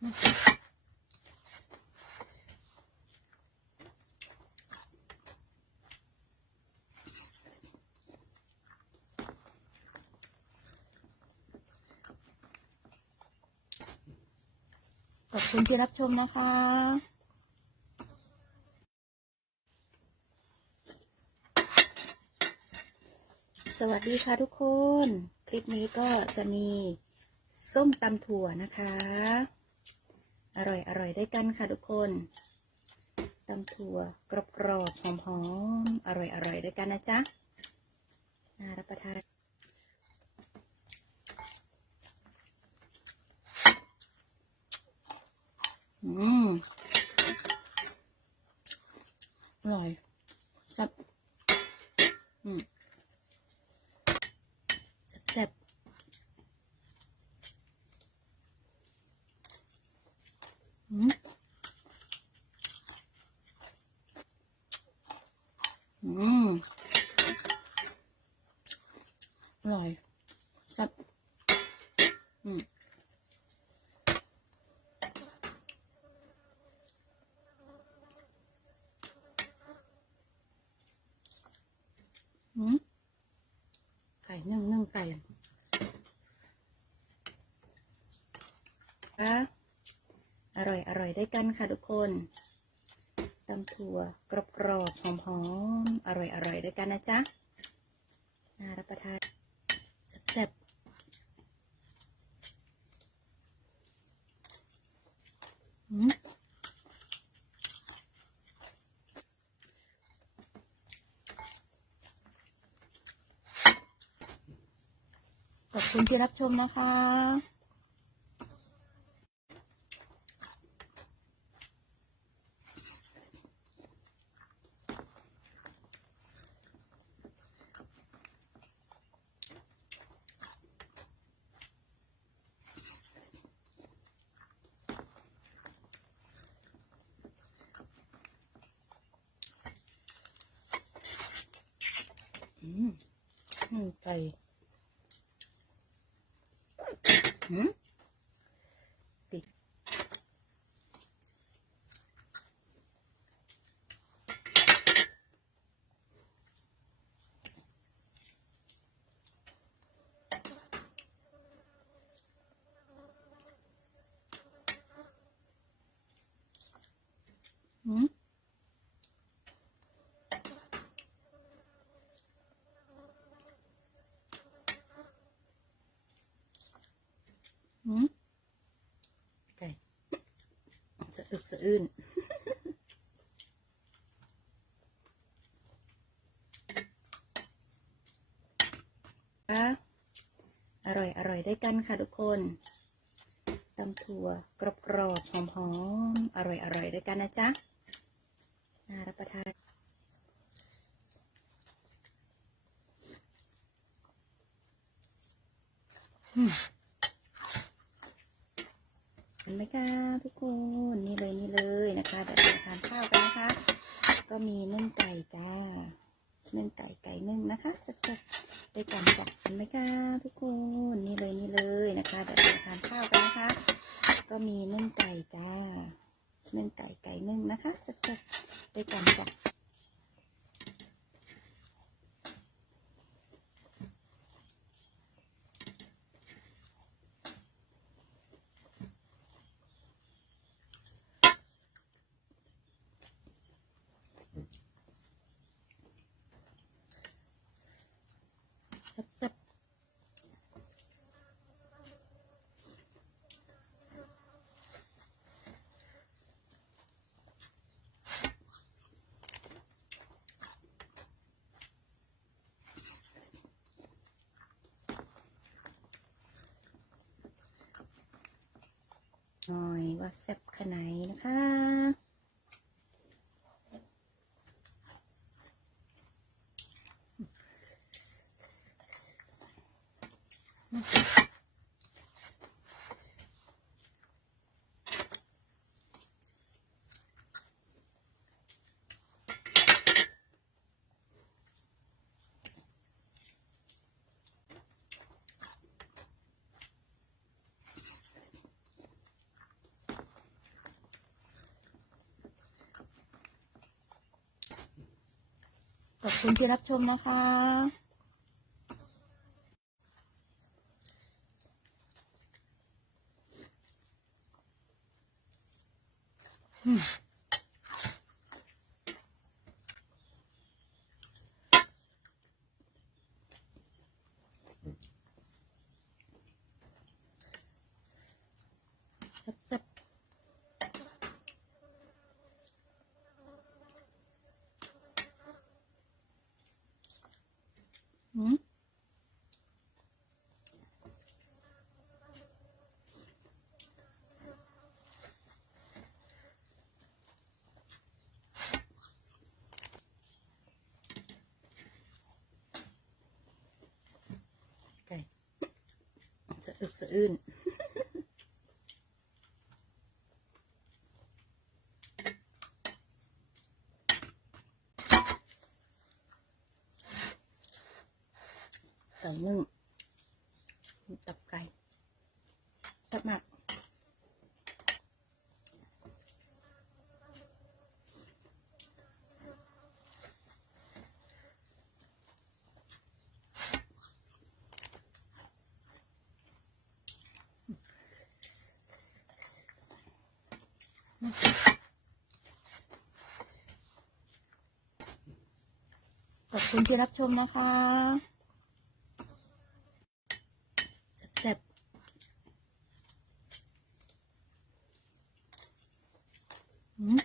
ขอบคุณที่รับชมนะคะ สวัสดีค่ะทุกคน คลิปนี้ก็จะมีส้มตำถั่วนะคะ อร่อยอร่อยด้วยกันค่ะทุกคนตำถั่วกรอบกรอบหอมหอมอร่อยอร่อยด้วยกันนะจ๊ะน่ารับประทานอืมอร่อยแซ่บอืมแซ่บๆอืมอืม อร่อยแซ่บอืมหืมไก่นึ่งนึ่งไก่คะอร่อยอร่อยด้วยกันค่ะทุกคนตำถั่วกรอบกรอบหอมหอมๆอร่อยอร่อยด้วยกันนะจ๊ะน่ารับประทานแซ่บๆหืม ขอบ คุณที่รับชมนะคะ อืมไก่ หืมปิดหืมหืม ไก่สะ อึกสะอื้นอร่อยอร่อยด้วยกันค่ะทุกคนตำถั่วกรอบกรอบหอมหอมอร่อยอร่อยด้วยกันนะจ๊ะน่ารับประทานอืมเห็น ไหมคะทุกคนนี่เลยนี่เลยนะคะเดี๋ยวเราทานข้าวกันนะคะ ก็มีนึ่งไก่จ้านึ่งไก่ไก่นึ่งนะคะแซ่บๆด้วยกันจ้ะเห็นไหมคะทุกคนนี่เลยนี่เลยนะคะเดี๋ยวเราทานข้าวกันนะคะ ก็มีนึ่งไก่จ้านึ่งไก่ไก่นึ่งนะคะแซ่บๆด้วยกันจ้ะ หน่อยว่าแซ่บขนาดนะคะอืม ขอบคุณที่รับชมนะคะอืมแซ่บๆอืม ไก่สะ อื่นไก่นึ่งตับไก่ตับหมัก ขอบคุณที่รับชมนะคะแซ่บๆอืมอืม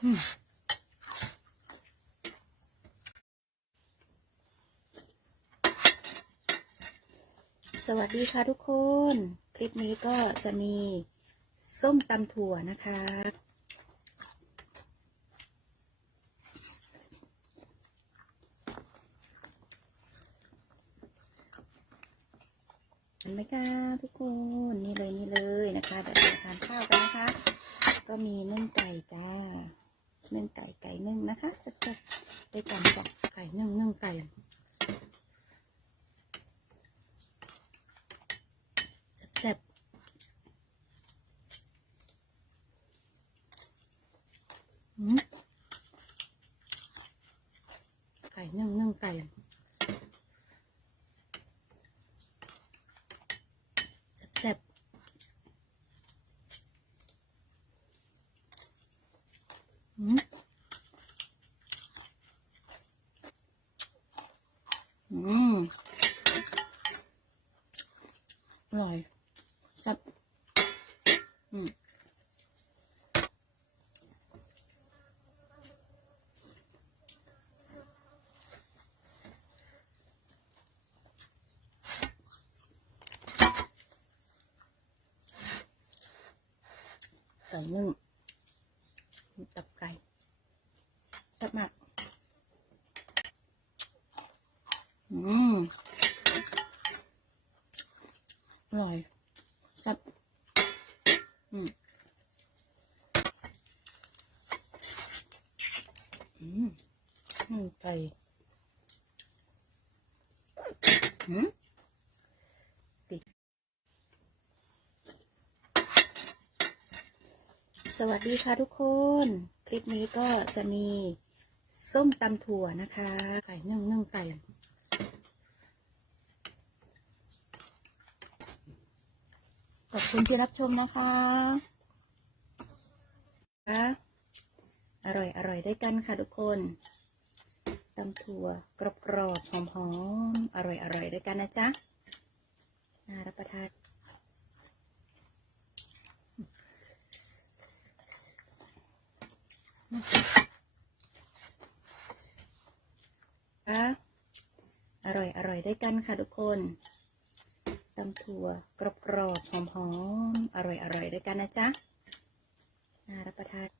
สวัสดีค่ะทุกคน คลิปนี้ก็จะมีส้มตำถั่วนะคะ เห็นไหมคะทุกคน นี่เลยนี่เลยนะคะเดี๋ยวเราทานข้าวกันนะคะ ก็มีนึ่งไก่จ้า นึ่งไก่ไก่นึ่งนะคะแซ่บๆด้วยกันกับไก่นึ่งนึ่งไก่ แซ่บๆอืมไก่นึ่งนึ่งไก่แซ่บ ๆอืมอืมอร่อยแซ่บอืม ไก่นึ่งตับไก่แซ่บมาก อืมอร่อยแซ่บอืมอืมไก่อืมปิดสวัสดีค่ะทุกคน คลิปนี้ก็จะมีส้มตำถั่วนะคะ ไก่นึ่งนึ่งไก่ อบคุณที่รับชมนะคะ อร่อยอร่อยด้วยกันค่ะทุกคนตำถั่วกรอบกรอบหอมหอมอร่อยอร่อยด้วยกันนะจ๊ะน่ารับประทานอร่อยอร่อยด้วยกันค่ะทุกคน ตำถั่วกรอบๆหอมอมๆอร่อยๆด้วยกันนะจ๊ะน่ารับประทาน